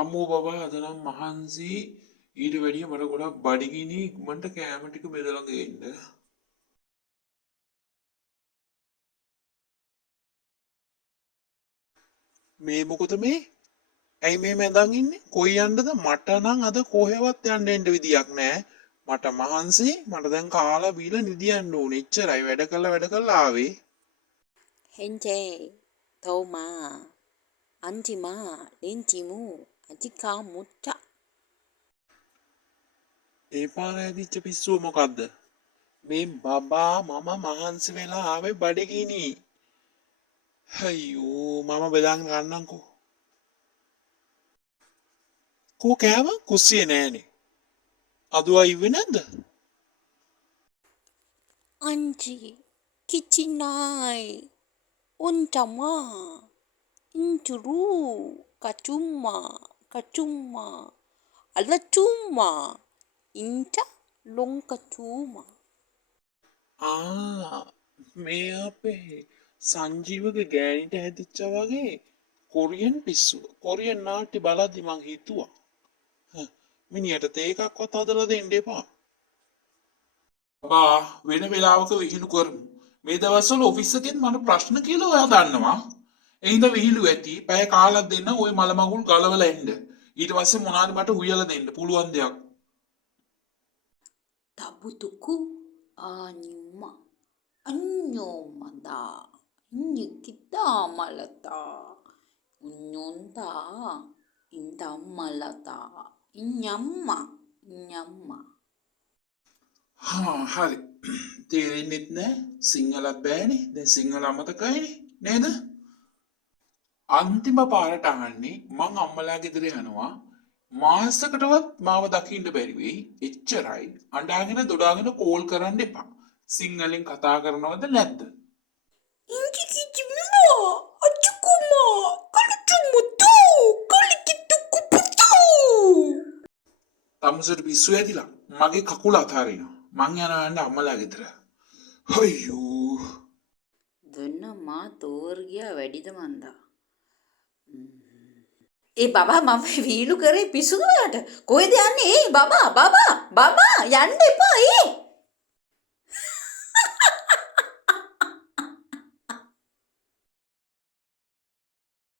අම්මෝ බබා අද නම් මහන්සි ඊට වැඩිය මට ගොඩක් බඩගිනි ඉක්මනට කෑම ටික බෙදලා ගේන්න. මේ මොකද මේ? ඇයි මේ මැදන් ඉන්නේ? කොයි යන්නද? මට නම් අද කොහෙවත් යන්න විදියක් නැහැ. මට මහන්සි මට දැන් කාලා බීලා නිදියන්න ඕනේ. එච්චරයි වැඩ කළා ආවේ. 现在头嘛，安吉嘛，连吉木，安吉卡木扎， ඒ පාර ඇදිච්ච පිස්සුව මොකද්ද? මේ බබා මම මහන්සි වෙලා ආවේ බඩගිනි. අයියෝ මම බෙදාගෙන ගන්නම්කෝ. කෝ කෑම කුස්සියේ නෑනේ. අදුවා ඉව්වේ නැද්ද? 安吉，kicinai，untama，inturu，kacuma，kacuma，alacuma，inta longkacuma. මේ අපේ සංජීවගේ ගෑනිට හැදිච්චා වගේ කොරියන් පිස්සුව. කොරියන් නාට්‍ය බලද්දි මං හිතුවා මිනිහට තේ එකක්වත් හදලා දෙන්න එපා. බා වෙන වෙලාවක විහිළු කරමු. මේ දවස්වල ඔෆිස් එකෙන් මට ප්‍රශ්න කියලා ඔයා දන්නවා. ඒ හින්දා විහිළු ඇති. පැය කාලක් දෙන්න ওই මල මගුල් ගලවලා එන්න. ඊට පස්සේ මොනවාරි මට උයලා දෙන්න පුළුවන් දෙයක්. Tabutuku, anima, anyomada, inyikita malata, unyonta, indamalata, inyamma, inyamma. හරි තේරෙන්නෙත් නෑ සිංහලත් බෑනේ දැන් සිංහල අමතකයිනේ නේද? අන්තිම පාරට අහන්නේ මං අම්මලා ගෙදර යනවා මාසයකටවත් මාව දකින්න බැරි වෙයි එච්චරයි අඬාගෙන දොඩාගෙන කෝල් කරන්න එපා. සිංහලෙන් කතා කරනවද නැද්ද? Inkikijima, achukuma, kaluchumutu, kalikitukuputu. තමුසට පිස්සු ඇදිලා මගේ කකුල අතාරිනවා. මං යනවා යන්න අම්මලා ගෙදර. අයියෝ දුන්නම්මා තෝර්ගියා වැඩිද මන්දා. ඒ බබා මම වීලු කරේ පිසුදුවට කොහෙද යන්නේ? ඒ බබා යන්න එපා.